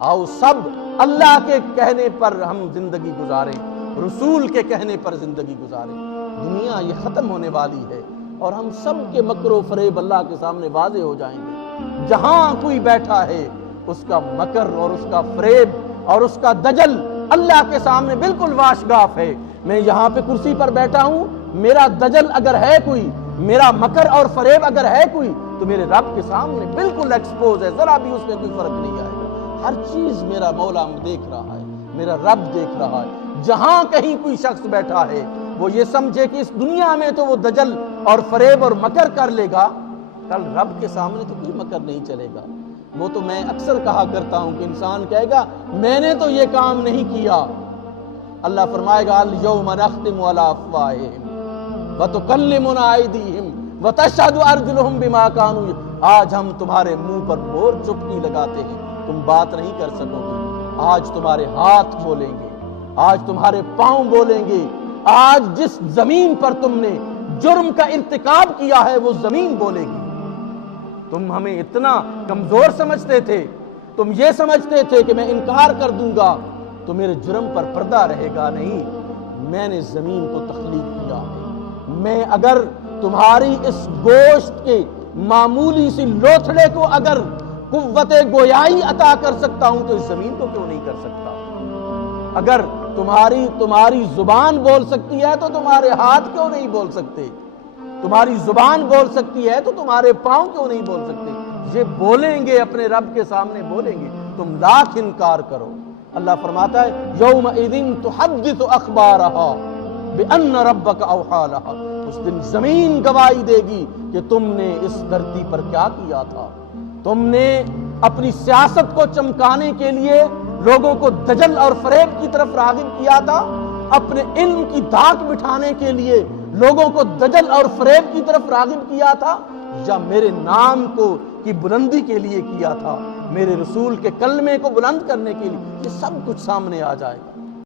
آؤ سب اللہ کے کہنے پر ہم زندگی گزاریں، رسول کے کہنے پر زندگی گزاریں۔ دنیا یہ ختم ہونے والی ہے اور ہم سب کے مکر و فریب اللہ کے سامنے واضح ہو جائیں گے۔ جہاں کوئی بیٹھا ہے اس کا مکر اور اس کا فریب اور اس کا دجل اللہ کے سامنے بالکل واشگاف ہے۔ میں یہاں پہ کرسی پر بیٹھا ہوں، میرا دجل اگر ہے کوئی، میرا مکر اور فریب اگر ہے کوئی، تو میرے رب کے سامنے بالکل ایکسپوز ہے، ذرا بھی اس میں کوئی فرق نہیں آئے گا۔ ہر چیز میرا مولا دیکھ رہا ہے، میرا رب دیکھ رہا ہے۔ جہاں کہیں کوئی شخص بیٹھا ہے وہ یہ سمجھے کہ اس دنیا میں تو وہ دجل اور فریب اور مکر کر لے گا، کل رب کے سامنے تو کوئی مکر نہیں چلے گا۔ وہ تو میں اکثر کہا کرتا ہوں کہ انسان کہے گا میں نے تو یہ کام نہیں کیا، اللہ فرمائے گا اليوم نختم علی افواہہم وتکلمنا ایدیہم وتشہد ارجلہم بما کانوا، آج ہم تمہارے منہ پر مہر چپکی لگاتے ہیں، تم بات نہیں کر سکو گے۔ آج تمہارے ہاتھ بولیں گے، آج تمہارے پاؤں بولیں گے، آج جس زمین پر تم نے جرم کا ارتکاب کیا ہے وہ زمین بولے گی۔ تم ہمیں اتنا کمزور سمجھتے تھے، تم یہ سمجھتے تھے کہ میں انکار کر دوں گا تو میرے جرم پر پردہ رہے گا، نہیں، میں نے زمین کو تخلیق کیا ہے۔ میں اگر تمہاری اس گوشت کے معمولی سی لوتھڑے کو اگر قوت گویائی عطا کر سکتا ہوں تو اس زمین کو کیوں نہیں کر سکتا؟ اگر تمہاری زبان بول سکتی ہے تو تمہارے ہاتھ کیوں نہیں بول سکتے؟ تمہاری زبان بول سکتی ہے تو تمہارے پاؤں کیوں نہیں بول سکتے؟ یہ بولیں گے، اپنے رب کے سامنے بولیں گے، تم لاکھ انکار کرو۔ اللہ فرماتا ہے یومئذ تحدث اخبارہا بان ربک اوحی لہا، اس دن زمین گواہی دے گی کہ تم نے اس دھرتی پر کیا کیا تھا۔ تم نے اپنی سیاست کو چمکانے کے لیے لوگوں کو دجل اور فریب کی طرف راغب کیا تھا، اپنے علم کی دھاک بٹھانے کے لیے لوگوں کو دجل اور فریب کی طرف راغب کیا تھا، یا میرے نام کی بلندی کے لیے کیا تھا، میرے رسول کے کلمے کو بلند کرنے کے لیے؟ یہ سب کچھ سامنے آ جائے گا۔